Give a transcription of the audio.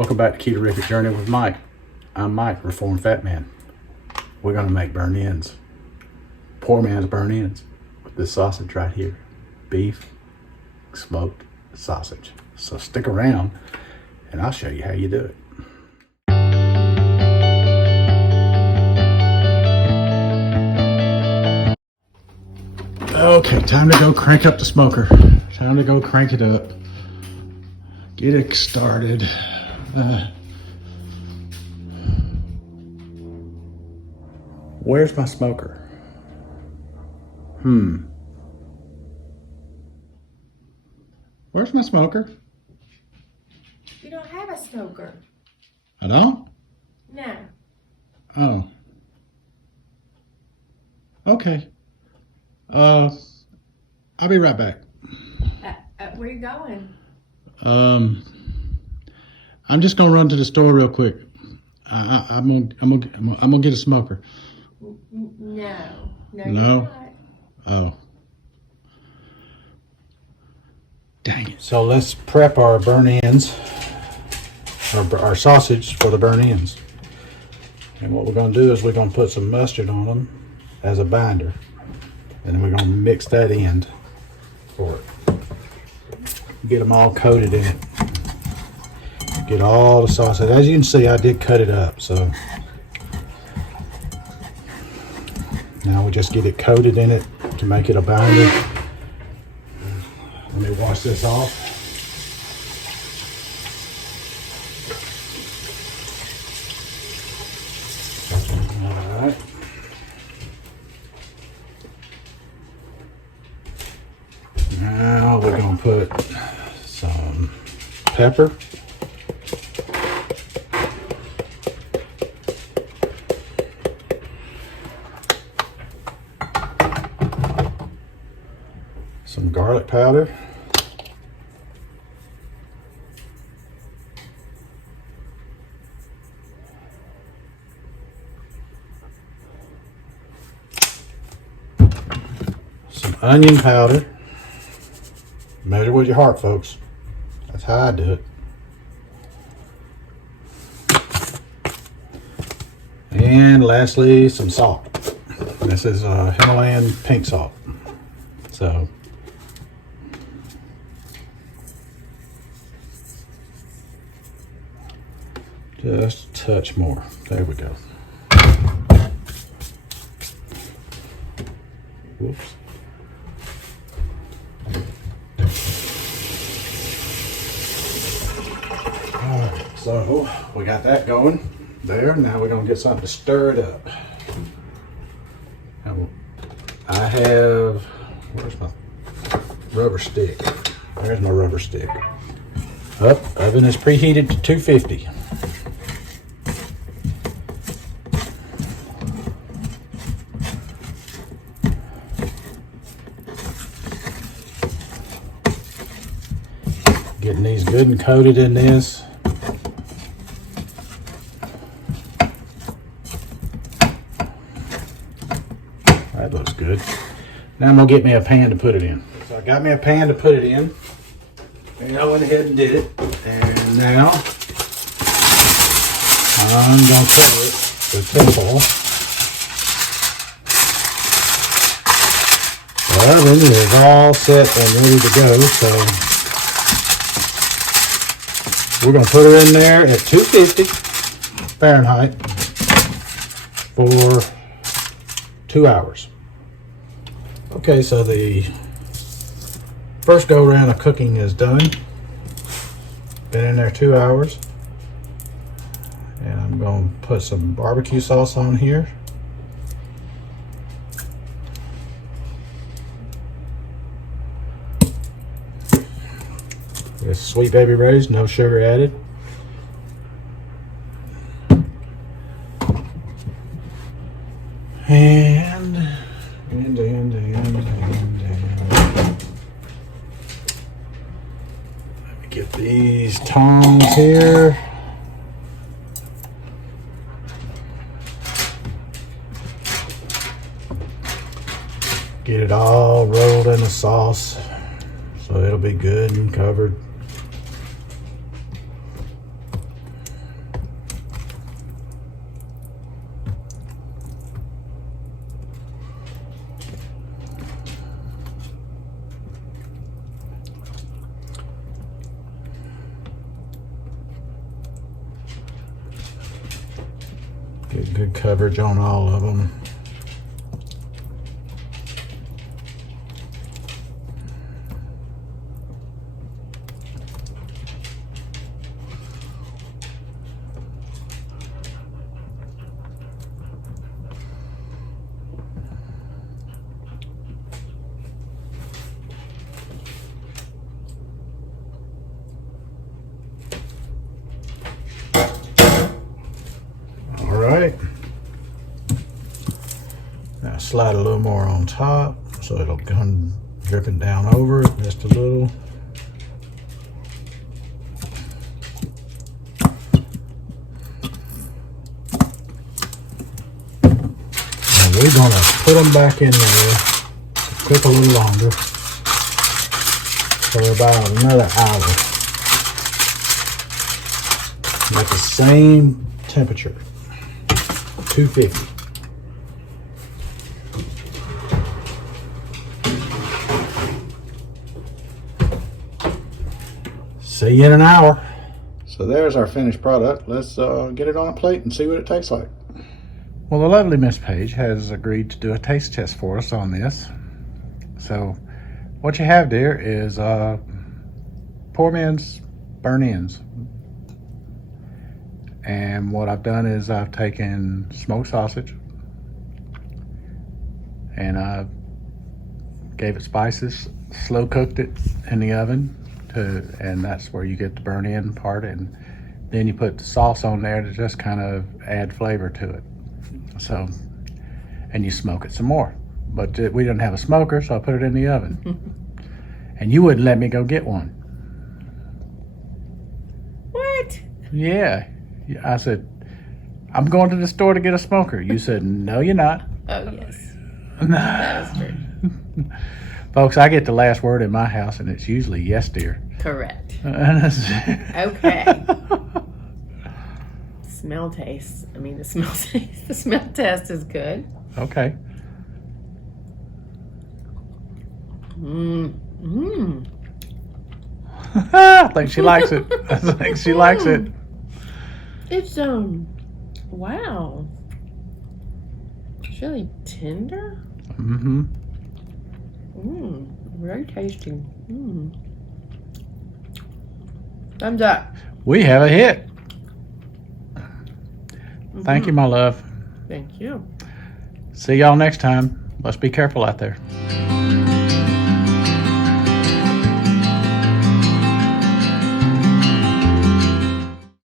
Welcome back to Keto Journey with Mike. I'm Mike, Reformed Fat Man. We're gonna make burnt ends. Poor man's burnt ends with this sausage right here. Beef smoked sausage. So stick around and I'll show you how you do it. Okay, time to go crank up the smoker. Time to go crank it up. Get it started. Where's my smoker? Where's my smoker? You don't have a smoker. I don't? No. Oh. Okay. I'll be right back. Where you going? I'm just gonna run to the store real quick. I'm gonna get a smoker. No. No? You're not. Oh. Dang it. So let's prep our burnt ends, our sausage for the burnt ends. And what we're gonna do is we're gonna put some mustard on them as a binder. And then we're gonna mix that end for it. Get them all coated in it. Get all the sausage. As you can see, I did cut it up, so. Now we just get it coated in it to make it a binder. Let me wash this off. All right. Now we're gonna put some pepper. Some garlic powder. Some onion powder. Measure with your heart, folks. That's how I do it. And lastly, some salt. This is Himalayan pink salt. So, just a touch more. There we go. Whoops. Alright, so we got that going there. Now we're going to get something to stir it up. Now, I have, where's my rubber stick? There's my rubber stick. Oven is preheated to 250. Getting these good and coated in this. That looks good. Now I'm gonna get me a pan to put it in. So I got me a pan to put it in. And I went ahead and did it. And now I'm gonna cover it with tinfoil. The oven is all set and ready to go, so we're going to put her in there at 250 Fahrenheit for 2 hours. Okay, so the first go round of cooking is done. Been in there 2 hours. And I'm going to put some barbecue sauce on here. This Sweet Baby Ray's, no sugar added. And let me get these tongs here. Get it all rolled in the sauce so it'll be good and covered. Get good coverage on all of them. Alright, now slide a little more on top so it'll come dripping down over it just a little. And we're going to put them back in there to cook a little longer for about another hour at the same temperature, 250. See you in an hour. So there's our finished product. Let's get it on a plate and see what it tastes like. Well, the lovely Miss Page has agreed to do a taste test for us on this. So what you have, dear, is poor man's burn-ins. And what I've done is I've taken smoked sausage and I gave it spices, slow cooked it in the oven and that's where you get the burn in part, and then you put the sauce on there to just kind of add flavor to it. So, and you smoke it some more. But we didn't have a smoker, so I put it in the oven. And you wouldn't let me go get one. What? Yeah. I said, I'm going to the store to get a smoker. You said, no, you're not. Oh, yes. That is true. Folks, I get the last word in my house, and it's usually yes, dear. Correct. Okay. Smell taste. I mean, the smell test is good. Okay. I think she likes it. I think she likes it. It's wow. It's really tender. Mm-hmm. Very tasty. Thumbs up. We have a hit. Thank you, my love. Thank you. See y'all next time. Let's be careful out there.